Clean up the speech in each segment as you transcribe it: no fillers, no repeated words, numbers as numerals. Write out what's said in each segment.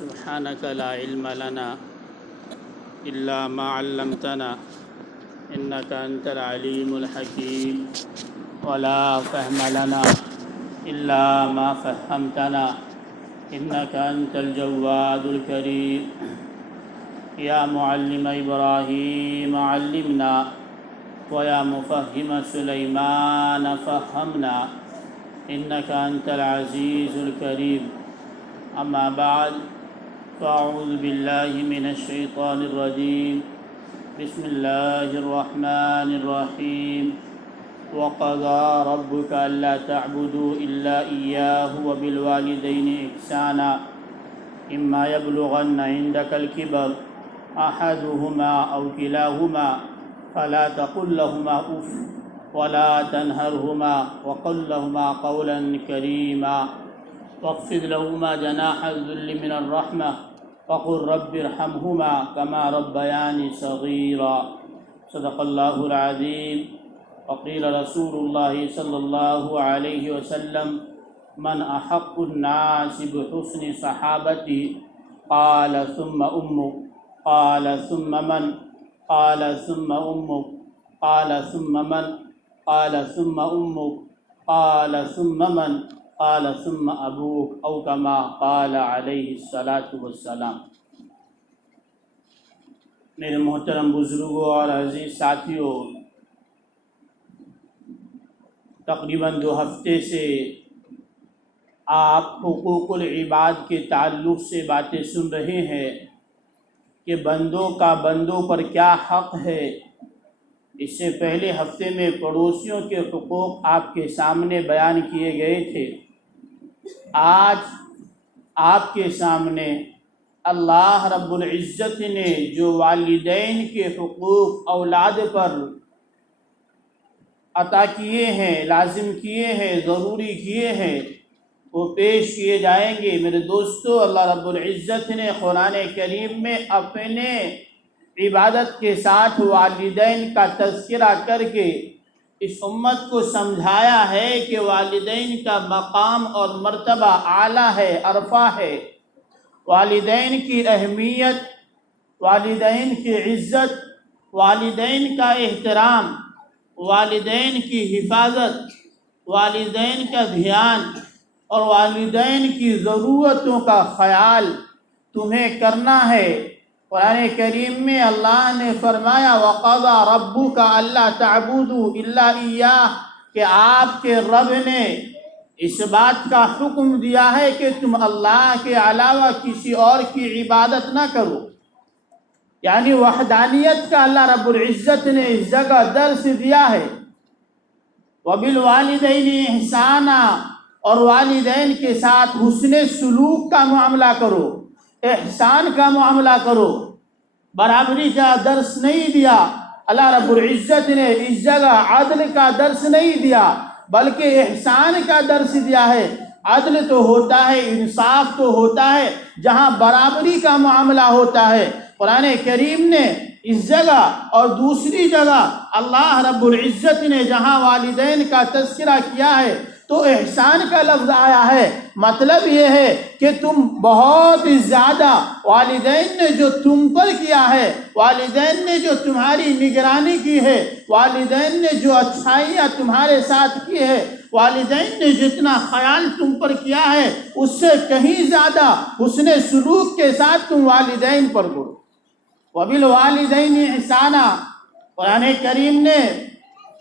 سبحانك لا علم لنا إلا ما علمتنا إنك أنت العليم الحكيم ولا فهم لنا إلا ما فهمتنا إنك أنت الجواد الكريم يا معلم إبراهيم علمنا ويا مفهم سليمان فهمنا إنك أنت العزيز الكريم أما بعد فأعوذ بالله من الشيطان الرجيم بسم الله الرحمن الرحيم وقضى ربك ألا تعبدوا إلا إياه وبالوالدين إحسانا إما يبلغن عندك الكبر أحدهما أو كلاهما فلا تقل لهما أف ولا تنهرهما وقل لهما قولا كريما واخفض لهما جناح الذل من الرحمة وقل رب ارحمهما كما ربياني صغيرا صدق الله العظيم وقيل رسول الله صلى الله عليه وسلم من أحق الناس بحسن صحابتي قال ثم أمك قال ثم من قال ثم أمك قال ثم من قال ثم أمك قال ثم من قال ثم أبوك أو كما قال عليه الصلاة والسلام۔ میرے محترم بزرگوں اور عزیز ساتھیوں، تقریباً 2 ہفتے سے آپ حقوق العباد کے تعلق سے باتیں سن رہے ہیں کہ بندوں کا بندوں پر کیا حق ہے۔ اس سے پہلے ہفتے میں پڑوسیوں کے حقوق آپ کے سامنے بیان کیے گئے تھے۔ آج آپ کے سامنے اللہ رب العزت نے جو والدین کے حقوق اولاد پر عطا کیے ہیں، لازم کیے ہیں، ضروری کیے ہیں، وہ پیش کیے جائیں گے۔ میرے دوستو، اللہ رب العزت نے قرآن کریم میں اپنے عبادت کے ساتھ والدین کا تذکرہ کر کے اس امت کو سمجھایا ہے کہ والدین کا مقام اور مرتبہ اعلیٰ ہے، عرفہ ہے۔ والدین کی اہمیت، والدین کی عزت، والدین کا احترام، والدین کی حفاظت، والدین کا دھیان اور والدین کی ضرورتوں کا خیال تمہیں کرنا ہے۔ قرآن کریم میں اللہ نے فرمایا وَقَضَى رَبُّكَ أَلَّا تَعْبُدُوا إِلَّا إِيَّاهُ، کہ آپ کے رب نے اس بات کا حکم دیا ہے کہ تم اللہ کے علاوہ کسی اور کی عبادت نہ کرو۔ یعنی وحدانیت کا اللہ رب العزت نے اس جگہ درس دیا ہے۔ وَبِالْوَالِدَيْنِ إِحْسَانًا، اور والدین کے ساتھ حسن سلوک کا معاملہ کرو، احسان کا معاملہ کرو۔ برابری کا درس نہیں دیا اللہ رب العزت نے، اس جگہ عدل کا درس نہیں دیا بلکہ احسان کا درس دیا ہے۔ عدل تو ہوتا ہے، انصاف تو ہوتا ہے جہاں برابری کا معاملہ ہوتا ہے۔ قرآن کریم نے اس جگہ اور دوسری جگہ اللہ رب العزت نے جہاں والدین کا تذکرہ کیا ہے تو احسان کا لفظ آیا ہے۔ مطلب یہ ہے کہ تم بہت زیادہ والدین نے جو تم پر کیا ہے، والدین نے جو تمہاری نگرانی کی ہے، والدین نے جو اچھائیاں تمہارے ساتھ کی ہے، والدین نے جتنا خیال تم پر کیا ہے اس سے کہیں زیادہ حسن سلوک کے ساتھ تم والدین پر کرو۔ وَبِالْوَالِدَيْنِ إِحْسَانًا، قرآن کریم نے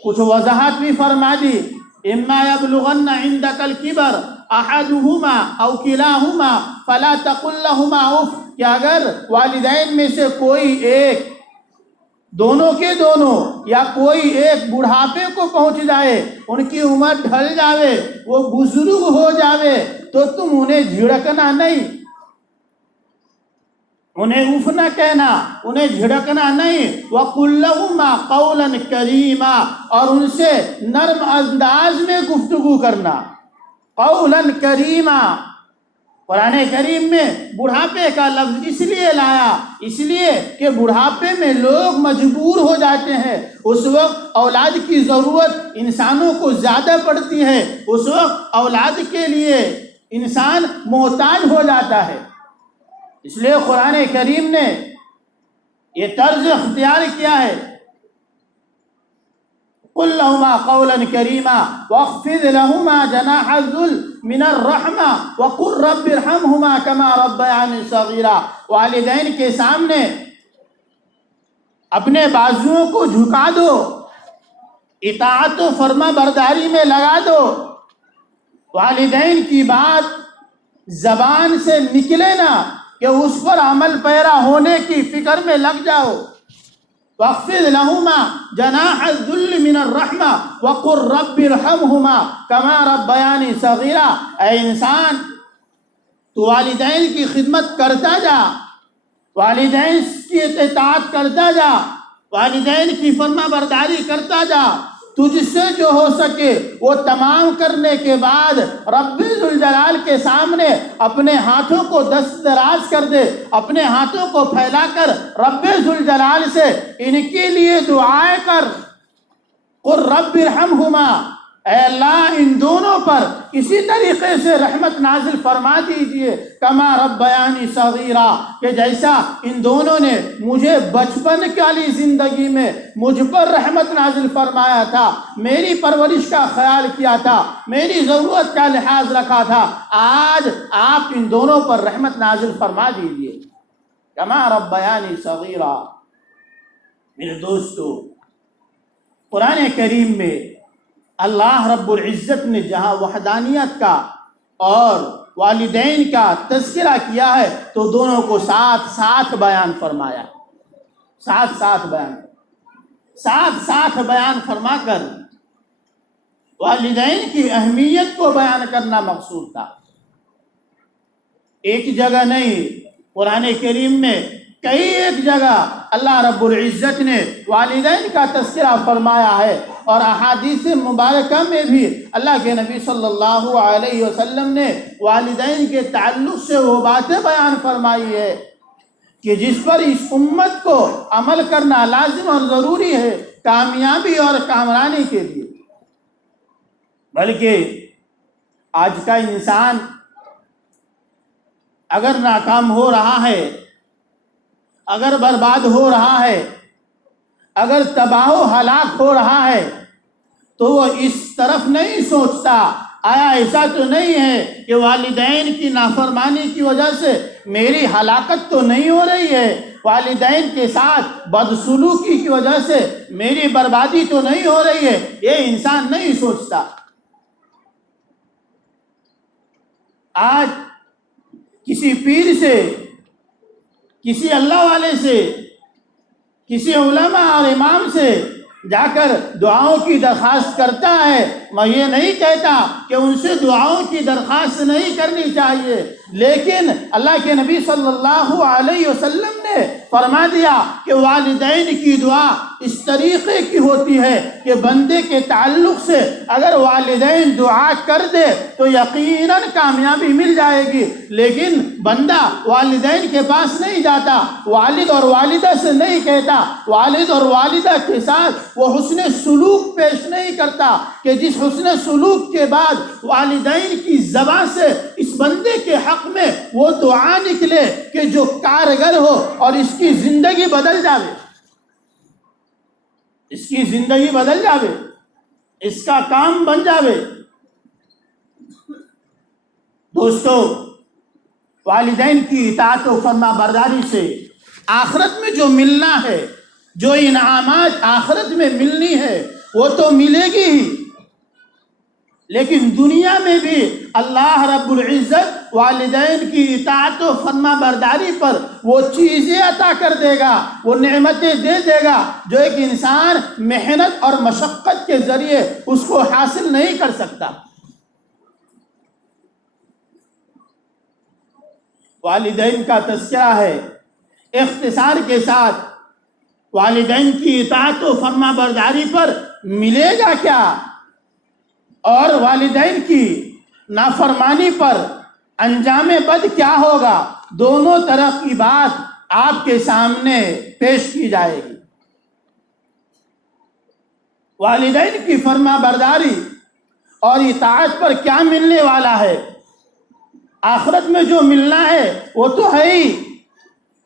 کچھ وضاحت بھی فرما دی۔ اما يبلغن عندك الكبر احدهما او كلاهما فلا تقل لهما اف، کہ اگر والدین میں سے کوئی ایک، دونوں کے دونوں یا کوئی ایک بڑھاپے کو پہنچ جائے، ان کی عمر ڈھل جاوے، وہ بزرگ ہو جاوے تو تم انہیں جھڑکنا نہیں، انہیں اف نہ کہنا، انہیں جھڑکنا نہیں۔ وَقُلْ لَهُمَا قَوْلًا كَرِيمًا، اور ان سے نرم انداز میں گفتگو کرنا۔ قَوْلًا كَرِيمًا، قرآن کریم میں بڑھاپے کا لفظ اس لیے لایا، اس لیے کہ بڑھاپے میں لوگ مجبور ہو جاتے ہیں، اس وقت اولاد کی ضرورت انسانوں کو زیادہ پڑتی ہے، اس وقت اولاد کے لیے انسان محتاج ہو جاتا ہے۔ اس لیے قرآن کریم نے یہ طرز اختیار کیا ہے، قل لهما قولا کریما واخفض لهما جناح الذل من الرحمہ وقل رب ارحمهما كما ربياني صغیرا۔ والدین کے سامنے اپنے بازوؤں کو جھکا دو، اطاعت و فرما برداری میں لگا دو، والدین کی بات زبان سے نکلے نا کہ اس پر عمل پیرا ہونے کی فکر میں لگ جاؤ۔ وَاخْفِضْ لَهُمَا جَنَاحَ الذُّلِّ مِنَ الرَّحْمَةِ وَقُلْ رَبِّ ارْحَمْهُمَا كَمَا رَبَّيَانِي صَغِيرًا۔ اے انسان، تو والدین کی خدمت کرتا جا، والدین کی اطاعت کرتا جا، والدین کی فرما برداری کرتا جا، تجھ سے جو ہو سکے وہ تمام کرنے کے بعد رب ذوالجلال کے سامنے اپنے ہاتھوں کو دست دراز کر دے، اپنے ہاتھوں کو پھیلا کر رب ذوالجلال سے ان کے لیے دعائیں کر۔ قل رب ارحمہما، اے اللہ ان دونوں پر اسی طریقے سے رحمت نازل فرما دیجئے، کما ربیانی صغیرا، کہ جیسا ان دونوں نے مجھے بچپن والی زندگی میں مجھ پر رحمت نازل فرمایا تھا، میری پرورش کا خیال کیا تھا، میری ضرورت کا لحاظ رکھا تھا، آج آپ ان دونوں پر رحمت نازل فرما دیجئے، کما ربیانی صغیرا۔ میرے دوستو، قرآن کریم میں اللہ رب العزت نے جہاں وحدانیت کا اور والدین کا تذکرہ کیا ہے تو دونوں کو ساتھ ساتھ بیان فرمایا، ساتھ ساتھ بیان فرما کر والدین کی اہمیت کو بیان کرنا مقصود تھا۔ ایک جگہ نہیں، قرآن کریم میں کئی ایک جگہ اللہ رب العزت نے والدین کا تذکرہ فرمایا ہے، اور احادیث مبارکہ میں بھی اللہ کے نبی صلی اللہ علیہ وسلم نے والدین کے تعلق سے وہ باتیں بیان فرمائی ہے کہ جس پر اس امت کو عمل کرنا لازم اور ضروری ہے کامیابی اور کامرانی کے لیے۔ بلکہ آج کا انسان اگر ناکام ہو رہا ہے، اگر برباد ہو رہا ہے، اگر تباہ و ہلاک ہو رہا ہے تو وہ اس طرف نہیں سوچتا آیا ایسا تو نہیں ہے کہ والدین کی نافرمانی کی وجہ سے میری ہلاکت تو نہیں ہو رہی ہے، والدین کے ساتھ بدسلوکی کی وجہ سے میری بربادی تو نہیں ہو رہی ہے، یہ انسان نہیں سوچتا۔ آج کسی پیر سے، کسی اللہ والے سے، کسی علماء اور امام سے جا کر دعاؤں کی درخواست کرتا ہے، میں یہ نہیں کہتا کہ ان سے دعاؤں کی درخواست نہیں کرنی چاہیے، لیکن اللہ کے نبی صلی اللہ علیہ وسلم نے فرما دیا کہ والدین کی دعا اس طریقے کی ہوتی ہے کہ بندے کے تعلق سے اگر والدین دعا کر دے تو یقیناً کامیابی مل جائے گی، لیکن بندہ والدین کے پاس نہیں جاتا، والد اور والدہ سے نہیں کہتا، والد اور والدہ کے ساتھ وہ حسن سلوک پیش نہیں کرتا کہ جس حسن سلوک کے بعد والدین کی زبان سے اس بندے کے حق میں وہ دعا نکلے کہ جو کارگر ہو اور اس کی زندگی بدل جاوے، اس کی زندگی بدل جاوے، اس کا کام بن جاوے۔ دوستو، والدین کی اطاعت و فرما برداری سے آخرت میں جو ملنا ہے، جو انعامات آخرت میں ملنی ہے وہ تو ملے گی ہی، لیکن دنیا میں بھی اللہ رب العزت والدین کی اطاعت و فرما برداری پر وہ چیزیں عطا کر دے گا، وہ نعمتیں دے دے گا جو ایک انسان محنت اور مشقت کے ذریعے اس کو حاصل نہیں کر سکتا۔ والدین کا تذکرہ ہے، اختصار کے ساتھ والدین کی اطاعت و فرما برداری پر ملے گا کیا اور والدین کی نافرمانی پر انجام بد کیا ہوگا، دونوں طرف کی بات آپ کے سامنے پیش کی جائے گی۔ والدین کی فرما برداری اور اطاعت پر کیا ملنے والا ہے، آخرت میں جو ملنا ہے وہ تو ہے ہی،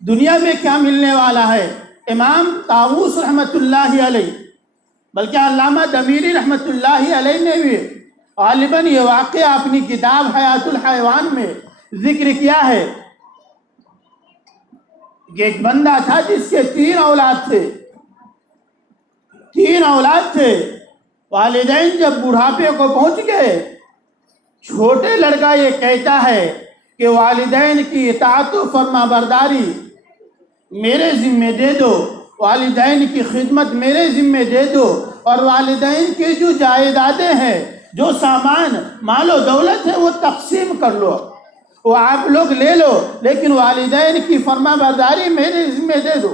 دنیا میں کیا ملنے والا ہے؟ امام طاووس رحمۃ اللہ علیہ بلکہ علامہ دمیری رحمۃ اللہ علیہ نے بھی غالباً یہ واقعہ اپنی کتاب حیات الحیوان میں ذکر کیا ہے کہ ایک بندہ تھا جس کے 3 اولاد تھے، 3 اولاد تھے۔ والدین جب بڑھاپے کو پہنچ گئے، چھوٹے لڑکا یہ کہتا ہے کہ والدین کی اطاعت و فرما برداری میرے ذمہ دے دو، والدین کی خدمت میرے ذمہ دے دو، اور والدین کی جو جائیدادیں ہیں، جو سامان مال و دولت ہے وہ تقسیم کر لو، وہ آپ لوگ لے لو، لیکن والدین کی فرما برداری میرے ذمہ دے دو۔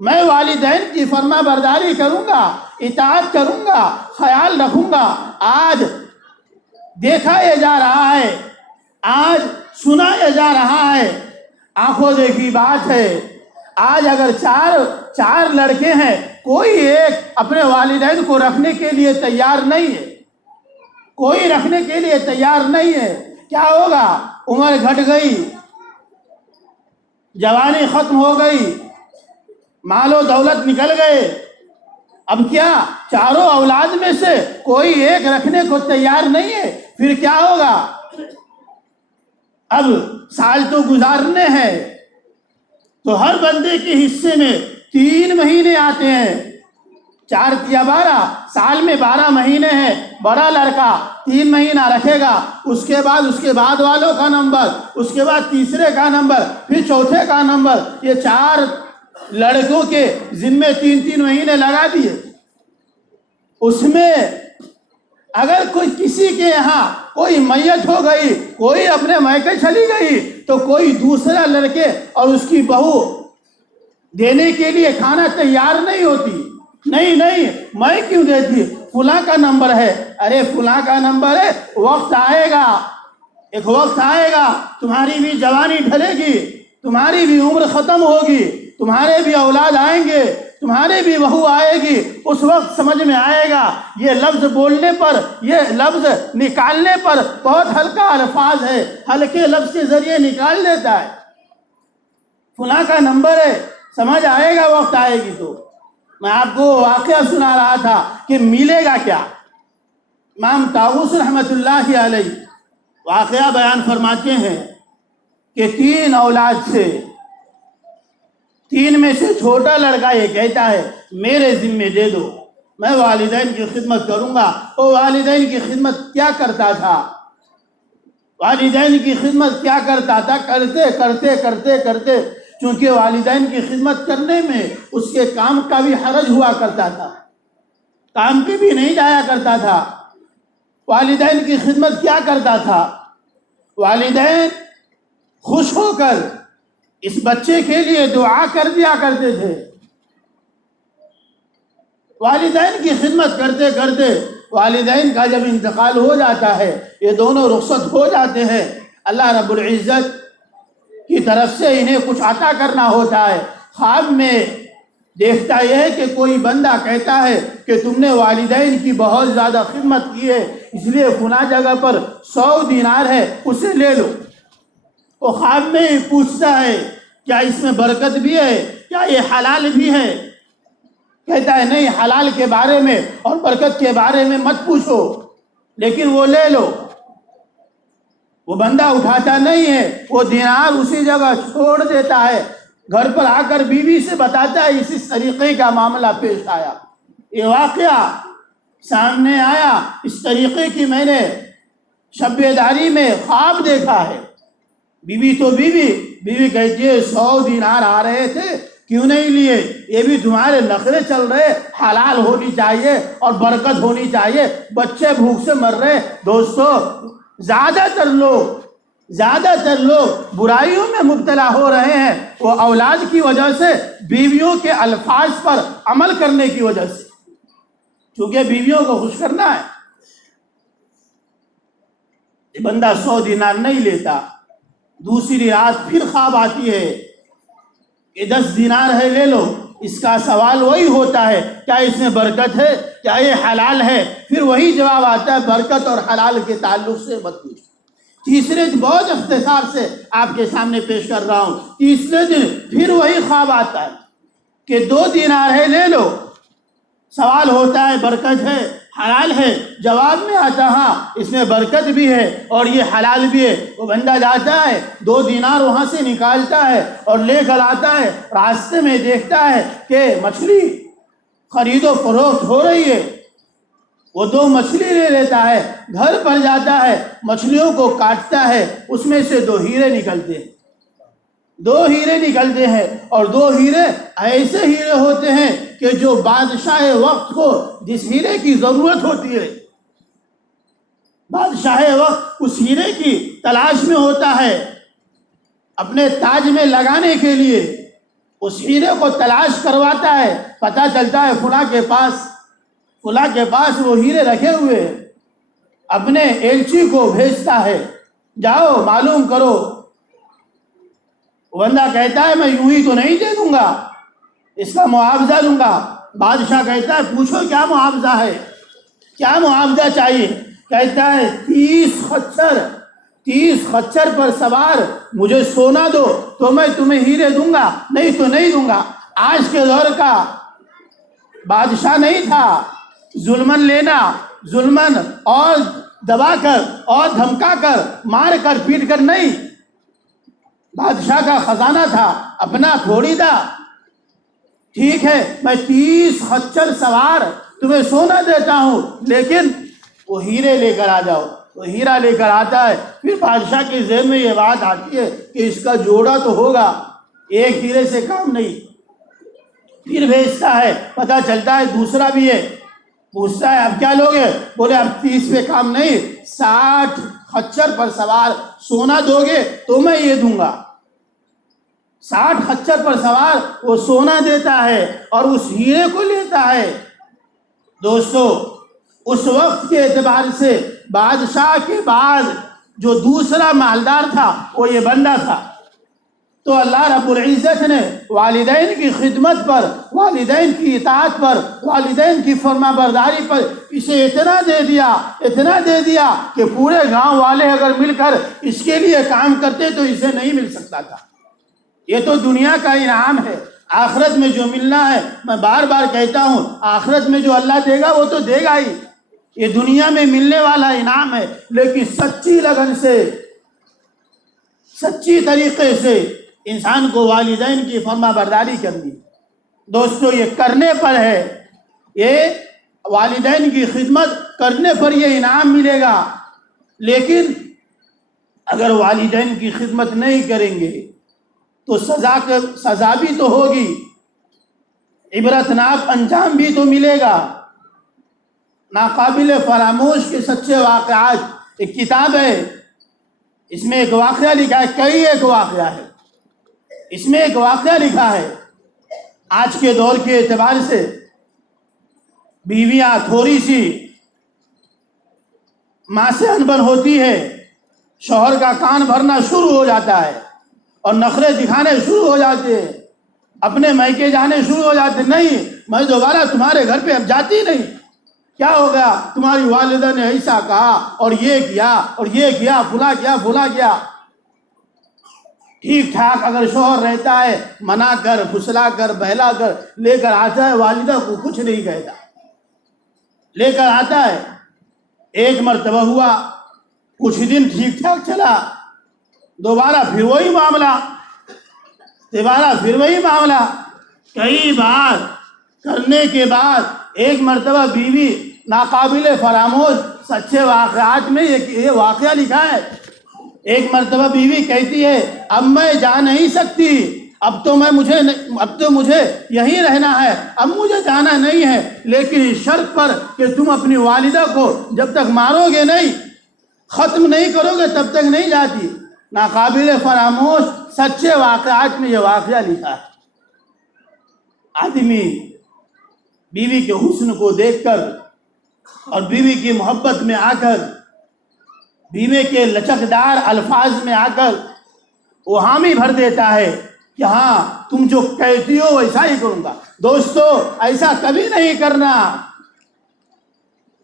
میں والدین کی فرما برداری کروں گا، اطاعت کروں گا، خیال رکھوں گا۔ آج دیکھا یہ جا رہا ہے، آج سنا یہ جا رہا ہے، آنکھوں دیکھی بات ہے، آج اگر چار لڑکے ہیں، کوئی ایک اپنے والدین کو رکھنے کے لیے تیار نہیں ہے، کوئی رکھنے کے لیے تیار نہیں ہے۔ کیا ہوگا؟ عمر گھٹ گئی، جوانی ختم ہو گئی، مال و دولت نکل گئے، اب کیا چاروں اولاد میں سے کوئی ایک رکھنے کو تیار نہیں ہے، پھر کیا ہوگا؟ اب سال تو گزارنے ہیں، تو ہر بندے کے حصے میں 3 مہینے آتے ہیں، 4 یا 12 سال میں 12 مہینے ہیں۔ بڑا لڑکا 3 مہینہ رکھے گا، اس کے بعد والوں کا نمبر، اس کے بعد تیسرے کا نمبر، پھر چوتھے کا نمبر، یہ 4 لڑکوں کے ذمے 3 مہینے لگا دیے۔ اس میں اگر کسی کے یہاں کوئی میت ہو گئی، کوئی اپنے میکے چلی گئی، تو کوئی دوسرا لڑکے اور اس کی بہو دینے کے لیے کھانا تیار نہیں ہوتی۔ نہیں میں کیوں دیتی؟ فلاں کا نمبر ہے۔ ارے فلاں کا نمبر ہے، وقت آئے گا، ایک وقت آئے گا، تمہاری بھی جوانی ڈھلے گی، تمہاری بھی عمر ختم ہوگی، تمہارے بھی اولاد آئیں گے، تمہارے بھی بہو آئے گی، اس وقت سمجھ میں آئے گا۔ یہ لفظ بولنے پر، یہ لفظ نکالنے پر بہت ہلکا الفاظ ہے، ہلکے لفظ کے ذریعے نکال دیتا ہے۔ فلاں کا نمبر ہے، سمجھ آئے گا، وقت آئے گی۔ تو میں آپ کو واقعہ سنا رہا تھا کہ ملے گا کیا۔ امام طاووس رحمۃ اللہ علیہ واقعہ بیان فرماتے ہیں کہ 3 اولاد سے 3 میں سے چھوٹا لڑکا یہ کہتا ہے میرے ذمے دے دو، میں والدین کی خدمت کروں گا۔ وہ والدین کی خدمت کیا کرتا تھا؟ والدین کی خدمت کیا کرتا تھا؟ کرتے چونکہ والدین کی خدمت کرنے میں اس کے کام کا بھی حرج ہوا کرتا تھا، کام پہ بھی نہیں جایا کرتا تھا۔ والدین کی خدمت کیا کرتا تھا؟ والدین خوش ہو کر اس بچے کے لیے دعا کر دیا کرتے تھے۔ والدین کی خدمت کرتے کرتے والدین کا جب انتقال ہو جاتا ہے، یہ دونوں رخصت ہو جاتے ہیں، اللہ رب العزت کی طرف سے انہیں کچھ عطا کرنا ہوتا ہے۔ خواب میں دیکھتا یہ ہے کہ کوئی بندہ کہتا ہے کہ تم نے والدین کی بہت زیادہ خدمت کی ہے، اس لیے فلاں جگہ پر 100 دینار ہے، اسے لے لو۔ وہ خواب میں پوچھتا ہے کیا اس میں برکت بھی ہے، کیا یہ حلال بھی ہے؟ کہتا ہے نہیں، حلال کے بارے میں اور برکت کے بارے میں مت پوچھو، لیکن وہ لے لو۔ وہ بندہ اٹھاتا نہیں ہے، وہ دینار اسی جگہ چھوڑ دیتا ہے، گھر پر آ کر بیوی سے بتاتا ہے اسی طریقے کا معاملہ پیش آیا، یہ واقعہ سامنے آیا، اس طریقے کی میں نے شب بیداری میں خواب دیکھا ہے۔ بیوی تو بیوی کہتی ہے 100 دینار آ رہے تھے، کیوں نہیں لیے؟ یہ بھی تمہارے نخرے چل رہے، حلال ہونی چاہیے اور برکت ہونی چاہیے، بچے بھوک سے مر رہے۔ دوستو، زیادہ تر لوگ برائیوں میں مبتلا ہو رہے ہیں، وہ اولاد کی وجہ سے، بیویوں کے الفاظ پر عمل کرنے کی وجہ سے، چونکہ بیویوں کو خوش کرنا ہے۔ یہ بندہ 100 دینار نہیں لیتا، دوسری رات پھر خواب آتی ہے کہ 10 دینار ہے، لے لو۔ اس کا سوال وہی ہوتا ہے کیا اس میں برکت ہے، کیا یہ حلال ہے؟ پھر وہی جواب آتا ہے برکت اور حلال کے تعلق سے مت پوچھو۔ تیسرے دن بہت اختصار سے آپ کے سامنے پیش کر رہا ہوں، تیسرے دن پھر وہی خواب آتا ہے کہ 2 دینار ہے لے لو۔ سوال ہوتا ہے برکت ہے حلال ہے؟ جواب میں آتا ہاں اس میں برکت بھی ہے اور یہ حلال بھی ہے۔ وہ بندہ جاتا ہے 2 دینار وہاں سے نکالتا ہے اور لے کر آتا ہے، راستے میں دیکھتا ہے کہ مچھلی خرید و فروخت ہو رہی ہے، وہ 2 مچھلی لے لیتا ہے، گھر پر جاتا ہے، مچھلیوں کو کاٹتا ہے، اس میں سے 2 ہیرے نکلتے ہیں، 2 ہیرے نکلتے ہیں، اور 2 ہیرے ایسے ہیرے ہوتے ہیں کہ جو بادشاہ وقت کو جس ہیرے کی ضرورت ہوتی ہے، بادشاہ وقت اس ہیرے کی تلاش میں ہوتا ہے اپنے تاج میں لگانے کے لیے، اس ہیرے کو تلاش کرواتا ہے، پتہ چلتا ہے فلاں کے پاس وہ ہیرے رکھے ہوئے ہیں، اپنے ایلچی کو بھیجتا ہے، جاؤ معلوم کرو۔ بندہ کہتا ہے میں یوں ہی تو نہیں دے دوں گا، اس کا معاوضہ لوں گا۔ بادشاہ کہتا ہے پوچھو کیا معاوضہ ہے، کیا معاوضہ چاہیے؟ کہتا ہے 30 خچر پر سوار مجھے سونا دو تو میں تمہیں ہیرے دوں گا، نہیں تو نہیں دوں گا۔ آج کے دور کا بادشاہ نہیں تھا ظلمن لینا، ظلمن اور دبا کر اور دھمکا کر مار کر پیٹ کر نہیں، بادشاہ کا خزانہ تھا، اپنا تھوڑی تھا۔ ٹھیک ہے میں 30 خچر سوار تمہیں سونا دیتا ہوں، لیکن وہ ہیرے لے کر آ جاؤ۔ وہ ہیرا لے کر آتا ہے، پھر بادشاہ کے ذہن میں یہ بات آتی ہے کہ اس کا جوڑا تو ہوگا، ایک ہیرے سے کام نہیں۔ پھر بھیجتا ہے، پتہ چلتا ہے دوسرا بھی ہے، پوچھتا ہے اب کیا لوگے؟ بولے اب 30 پہ کام نہیں، 60 خچر پر سوار سونا دو گے تو میں یہ دوں گا۔ 60 خچر پر سوار وہ سونا دیتا ہے اور اس ہیرے کو لیتا ہے۔ دوستو اس وقت کے اعتبار سے بادشاہ کے بعد جو دوسرا مالدار تھا وہ یہ بندہ تھا۔ تو اللہ رب العزت نے والدین کی خدمت پر، والدین کی اطاعت پر، والدین کی فرما برداری پر اسے اتنا دے دیا کہ پورے گاؤں والے اگر مل کر اس کے لیے کام کرتے تو اسے نہیں مل سکتا تھا۔ یہ تو دنیا کا انعام ہے، آخرت میں جو ملنا ہے، میں بار بار کہتا ہوں آخرت میں جو اللہ دے گا وہ تو دے گا ہی، یہ دنیا میں ملنے والا انعام ہے، لیکن سچی لگن سے، سچی طریقے سے انسان کو والدین کی فرما برداری کرنی۔ دوستو یہ کرنے پر ہے، یہ والدین کی خدمت کرنے پر یہ انعام ملے گا، لیکن اگر والدین کی خدمت نہیں کریں گے تو سزا بھی تو ہوگی، عبرتناک انجام بھی تو ملے گا۔ ناقابل فراموش کے سچے واقعات ایک کتاب ہے، اس میں ایک واقعہ لکھا ہے، ایک واقعہ ہے، اس میں ایک واقعہ لکھا ہے۔ آج کے دور کے اعتبار سے بیویاں تھوڑی سی ماں سے انبن ہوتی ہے، شوہر کا کان بھرنا شروع ہو جاتا ہے اور نخرے دکھانے شروع ہو جاتے ہیں، اپنے میکے جانے شروع ہو جاتے، نہیں میں دوبارہ تمہارے گھر پہ اب جاتی نہیں، کیا ہو گیا؟ تمہاری والدہ نے ایسا کہا اور یہ کیا اور یہ کیا، فلاں کیا۔ ٹھیک ٹھاک اگر شوہر رہتا ہے منا کر، پھسلا کر، بہلا کر لے کر آتا ہے، والدہ کو کچھ نہیں کہتا، لے کر آتا ہے۔ ایک مرتبہ ہوا، کچھ دن ٹھیک ٹھاک چلا، دوبارہ پھر وہی معاملہ، کئی بار کرنے کے بعد ایک مرتبہ بیوی، ناقابل فراموش سچے واقعات میں یہ واقعہ لکھا ہے، ایک مرتبہ بیوی کہتی ہے اب میں جا نہیں سکتی، اب تو مجھے یہیں رہنا ہے، اب مجھے جانا نہیں ہے، لیکن اس شرط پر کہ تم اپنی والدہ کو جب تک مارو گے نہیں، ختم نہیں کرو گے تب تک نہیں جاتی۔ ناقابل فراموش سچے واقعات میں یہ واقعہ لکھا ہے۔ آدمی بیوی کے حسن کو دیکھ کر اور بیوی کی محبت میں آ کر، بیوی کے لچکدار الفاظ میں آ کر وہ حامی بھر دیتا ہے کہ ہاں تم جو کہتی ہو ویسا ہی کروں گا۔ دوستو ایسا کبھی نہیں کرنا،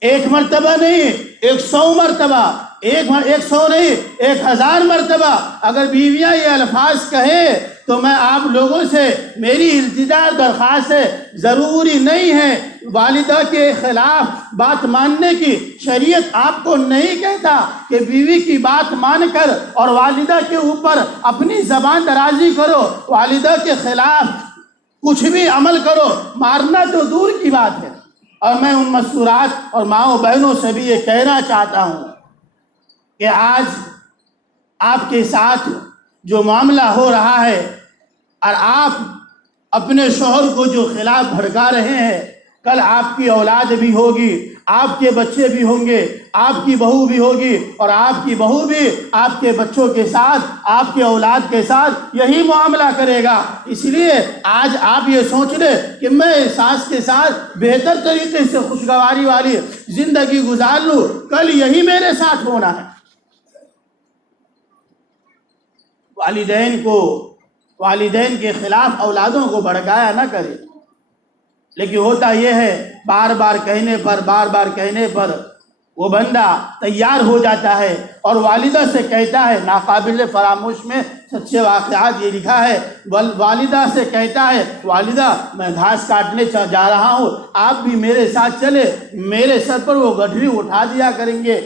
ایک مرتبہ نہیں، 100 مرتبہ ایک سو نہیں 1000 مرتبہ اگر بیویاں یہ الفاظ کہیں تو میں آپ لوگوں سے میری التجا درخواست ہے، ضروری نہیں ہے والدہ کے خلاف بات ماننے کی۔ شریعت آپ کو نہیں کہتا کہ بیوی کی بات مان کر اور والدہ کے اوپر اپنی زبان درازی کرو، والدہ کے خلاف کچھ بھی عمل کرو، مارنا تو دور کی بات ہے۔ اور میں ان مستورات اور ماؤں بہنوں سے بھی یہ کہنا چاہتا ہوں کہ آج آپ کے ساتھ جو معاملہ ہو رہا ہے اور آپ اپنے شوہر کو جو خلاف بھڑکا رہے ہیں، کل آپ کی اولاد بھی ہوگی، آپ کے بچے بھی ہوں گے، آپ کی بہو بھی ہوگی، اور آپ کی بہو بھی آپ کے بچوں کے ساتھ، آپ کے اولاد کے ساتھ یہی معاملہ کرے گا۔ اس لیے آج آپ یہ سوچ لیں کہ میں ساس کے ساتھ بہتر طریقے سے خوشگواری والی زندگی گزار لوں، کل یہی میرے ساتھ ہونا ہے۔ والدین کے خلاف اولادوں کو بھڑکایا نہ کرے، لیکن ہوتا یہ ہے بار بار کہنے پر وہ بندہ تیار ہو جاتا ہے اور والدہ سے کہتا ہے، ناقابل فراموش میں سچے واقعات یہ لکھا ہے، والدہ سے کہتا ہے والدہ میں گھاس کاٹنے جا رہا ہوں، آپ بھی میرے ساتھ چلے، میرے سر پر وہ گٹھری اٹھا دیا کریں گے،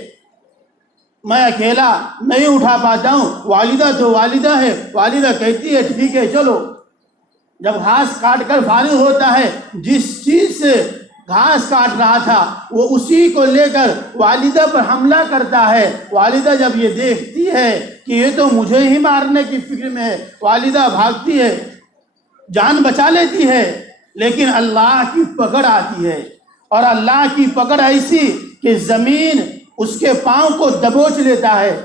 میں اکیلا نہیں اٹھا پاتا ہوں۔ والدہ تو والدہ ہے، والدہ کہتی ہے ٹھیک ہے چلو۔ جب گھاس کاٹ کر فارغ ہوتا ہے، جس چیز سے گھاس کاٹ رہا تھا وہ اسی کو لے کر والدہ پر حملہ کرتا ہے۔ والدہ جب یہ دیکھتی ہے کہ یہ تو مجھے ہی مارنے کی فکر میں ہے، والدہ بھاگتی ہے، جان بچا لیتی ہے، لیکن اللہ کی پکڑ آتی ہے، اور اللہ کی پکڑ ایسی کہ زمین اس کے پاؤں کو دبوچ لیتا ہے،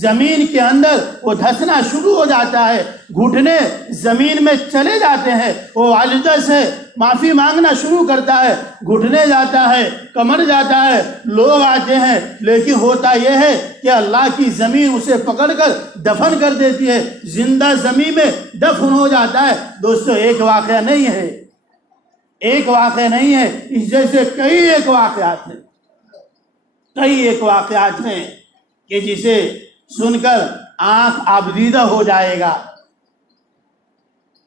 زمین کے اندر وہ دھسنا شروع ہو جاتا ہے، گھٹنے زمین میں چلے جاتے ہیں، وہ والدہ سے معافی مانگنا شروع کرتا ہے، گھٹنے جاتا ہے، کمر جاتا ہے، لوگ آتے ہیں، لیکن ہوتا یہ ہے کہ اللہ کی زمین اسے پکڑ کر دفن کر دیتی ہے، زندہ زمین میں دفن ہو جاتا ہے۔ دوستو ایک واقعہ نہیں ہے، ایک واقعہ نہیں ہے، اس جیسے کئی ایک واقعات ہیں کہ جسے سن کر آنکھ آبدیدہ ہو جائے گا۔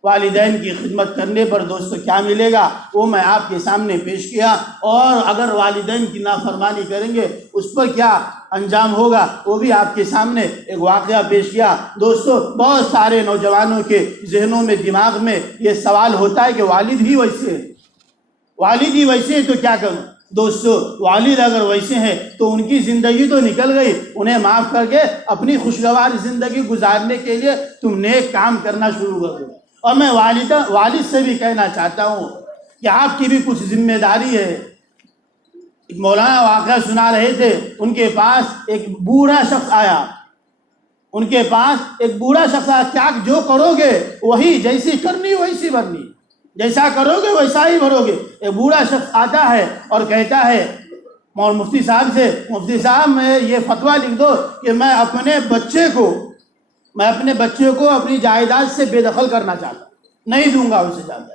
والدین کی خدمت کرنے پر دوستو کیا ملے گا وہ میں آپ کے سامنے پیش کیا، اور اگر والدین کی نافرمانی کریں گے اس پر کیا انجام ہوگا وہ بھی آپ کے سامنے ایک واقعہ پیش کیا۔ دوستو بہت سارے نوجوانوں کے ذہنوں میں دماغ میں یہ سوال ہوتا ہے کہ والد ہی ویسے ہیں تو کیا کروں؟ دوستو والد اگر ویسے ہیں تو ان کی زندگی تو نکل گئی، انہیں معاف کر کے اپنی خوشگوار زندگی گزارنے کے لیے تم نیک کام کرنا شروع کر دو۔ اور میں والد سے بھی کہنا چاہتا ہوں کہ آپ کی بھی کچھ ذمہ داری ہے۔ ایک مولانا واقعہ سنا رہے تھے، ان کے پاس ایک بوڑھا شخص آیا، کیا جو کرو گے وہی، جیسی کرنی ویسی بھرنی، جیسا کرو گے ویسا ہی بھرو گے۔ ایک بوڑھا شخص آتا ہے اور کہتا ہے مفتی صاحب سے، مفتی صاحب میں یہ فتویٰ لکھ دو کہ میں اپنے بچے کو اپنی جائیداد سے بے دخل کرنا چاہتا ہوں، نہیں دوں گا اسے جائیداد،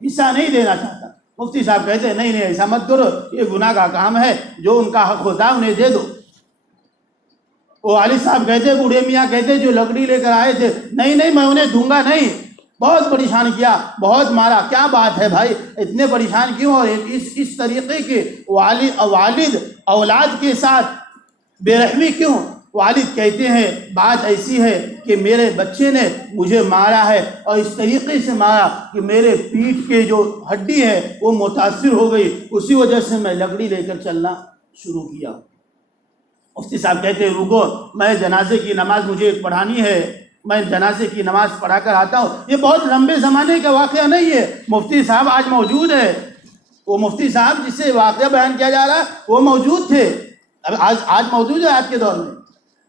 حصہ نہیں دینا چاہتا۔ مفتی صاحب کہتے ہیں نہیں ایسا مت کرو، یہ گناہ کا کام ہے، جو ان کا حق ہوتا ہے انہیں دے دو۔ وہ والد صاحب کہتے، بوڑھے میاں کہتے جو لکڑی لے کر آئے تھے، نہیں میں انہیں دوں گا نہیں، بہت پریشان کیا، بہت مارا، کیا بات ہے بھائی اتنے پریشان کیوں؟ اور اس طریقے کے والد اولاد کے ساتھ بے رحمی کیوں؟ والد کہتے ہیں بات ایسی ہے کہ میرے بچے نے مجھے مارا ہے، اور اس طریقے سے مارا کہ میرے پیٹھ کے جو ہڈی ہے وہ متاثر ہو گئی، اسی وجہ سے میں لکڑی لے کر چلنا شروع کیا۔ مفتی صاحب کہتے ہیں رکو، میں جنازے کی نماز مجھے پڑھانی ہے، میں جنازے کی نماز پڑھا کر آتا ہوں۔ یہ بہت لمبے زمانے کا واقعہ نہیں ہے، مفتی صاحب آج موجود ہے، وہ مفتی صاحب جس سے واقعہ بیان کیا جا رہا ہے وہ موجود تھے، آج موجود ہے آج کے دور میں۔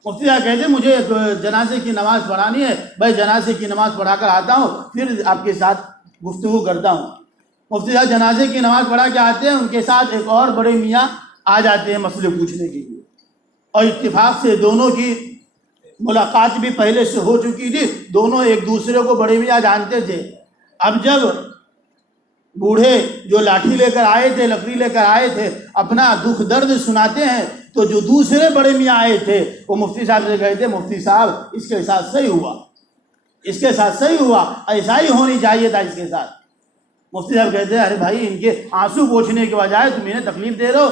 مفتی صاحب کہتے ہیں مجھے جنازے کی نماز پڑھانی ہے، میں جنازے کی نماز پڑھا کر آتا ہوں، پھر آپ کے ساتھ گفتگو کرتا ہوں۔ مفتی صاحب جنازے کی نماز پڑھا کے آتے ہیں، ان کے ساتھ ایک اور بڑے میاں آ جاتے ہیں مسئلے پوچھنے کے لیے، اور اتفاق سے دونوں کی ملاقات بھی پہلے سے ہو چکی تھی، دونوں ایک دوسرے کو بڑے میاں جانتے تھے۔ اب جب بوڑھے جو لاٹھی لے کر آئے تھے، لکڑی لے کر آئے تھے، اپنا دکھ درد سناتے ہیں تو جو دوسرے بڑے میاں آئے تھے وہ مفتی صاحب سے کہتے مفتی صاحب اس کے ساتھ صحیح ہوا، اس کے ساتھ صحیح ہوا، ایسا ہی ہونی چاہیے تھا اس کے ساتھ۔ مفتی صاحب کہتے ہیں ارے بھائی ان کے آنسو پوچھنے کے بجائے تم انہیں تکلیف دے رہے ہو،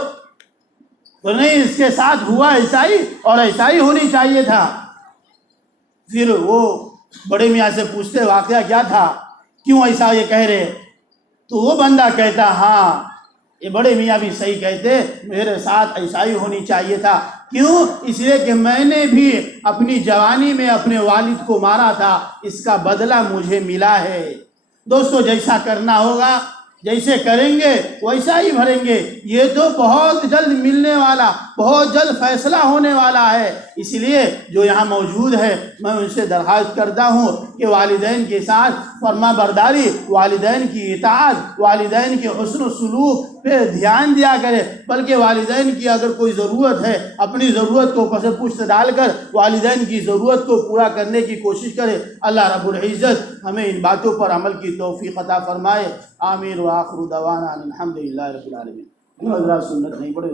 تو نہیں اس کے ساتھ ہوا ایسا ہی اور ایسا ہی ہونی چاہیے تھا۔ پھر وہ بڑے میاں سے پوچھتے واقعہ کیا تھا، کیوں ایسا یہ کہہ رہے؟ تو وہ بندہ کہتا ہاں یہ بڑے میاں بھی صحیح کہتے، میرے ساتھ ایسا ہی ہونی چاہیے تھا۔ کیوں؟ اس لیے کہ میں نے بھی اپنی جوانی میں اپنے والد کو مارا تھا، اس کا بدلہ مجھے ملا ہے۔ دوستو جیسا کرنا ہوگا، جیسے کریں گے ویسا ہی بھریں گے، یہ تو بہت جلد ملنے والا، بہت جلد فیصلہ ہونے والا ہے۔ اس لیے جو یہاں موجود ہے میں ان سے درخواست کرتا ہوں کہ والدین کے ساتھ فرما برداری، والدین کی اطاعت، والدین کے حسن و سلوک پہ دھیان دیا کرے، بلکہ والدین کی اگر کوئی ضرورت ہے اپنی ضرورت کو پس پشت ڈال کر والدین کی ضرورت کو پورا کرنے کی کوشش کرے۔ اللہ رب العزت ہمیں ان باتوں پر عمل کی توفیق عطا فرمائے۔ آمین وآخر دعوانا الحمدللہ رب العالمین۔ حضرات سنت نہیں پڑے